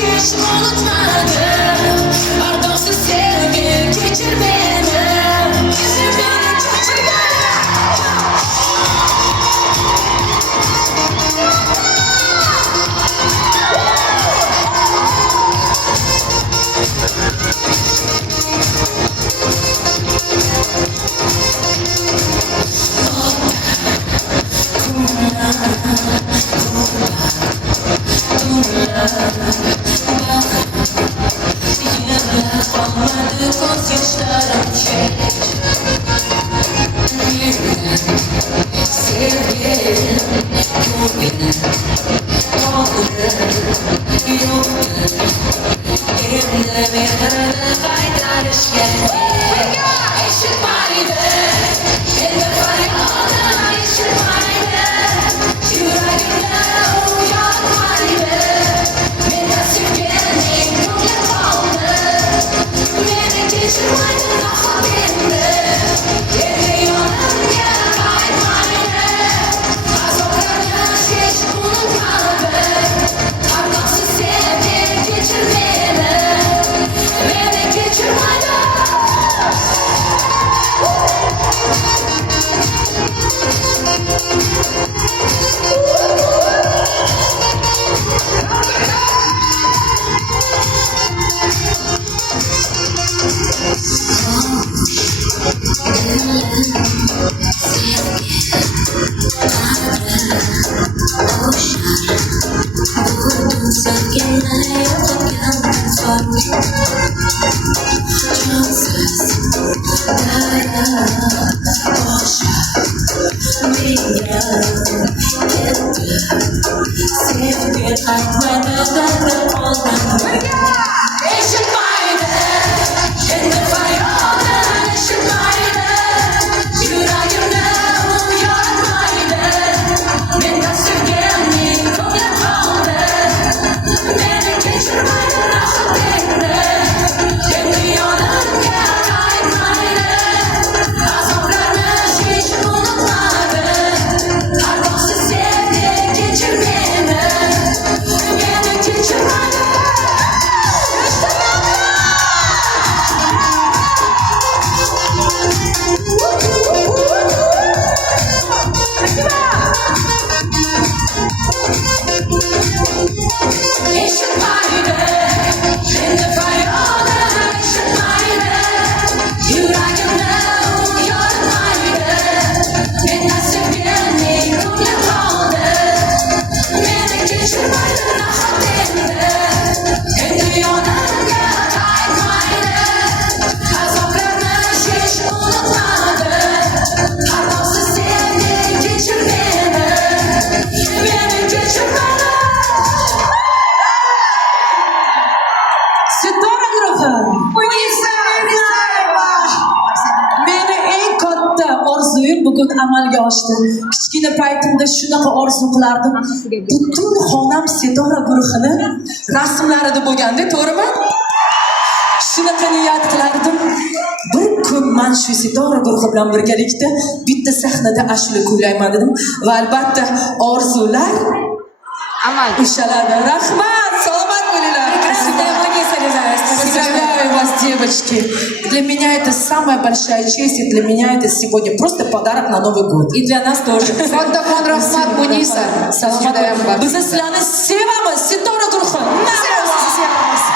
hiç unutmadım. Pardonsuz sevgi geçir beni. Geçir beni, geçir beni. Yıllar olmadı gözyaşlarım çek. Sevgilim bugün doğru yoktu. Elimde bir arada kaydırış geldi. Eşit paydı, elde faryana eşit paydı. Yüreğimde uyanmaydı. Ben nasıl geldim, bugün kaldı. Beni geçirmedin daha bende. Kendi yolumda kaymaydı. Azaplarını hiç unutmadım. Pardonsuz sevgi geçir beni. Beni geçirmedin. Bugun amalga oshdi. Kichkina paytimda shunaqa orzu qilardim. Butun xonam Setora guruhini rasmlarida bo'lganda, to'g'rimi? Shunaqa niyat qilardim. Bir kun men shu Setora guruhi bilan birgalikda bitta sahnada ashula kuylayman dedim va albatta orzular amal ushaladi. Rahmat, salomat bo'linglar. Поздравляю вас, девочки. Для меня это самая большая честь, и для меня это сегодня просто подарок на Новый год. И для нас тоже. Rahmat Munisa. Biz sizlarni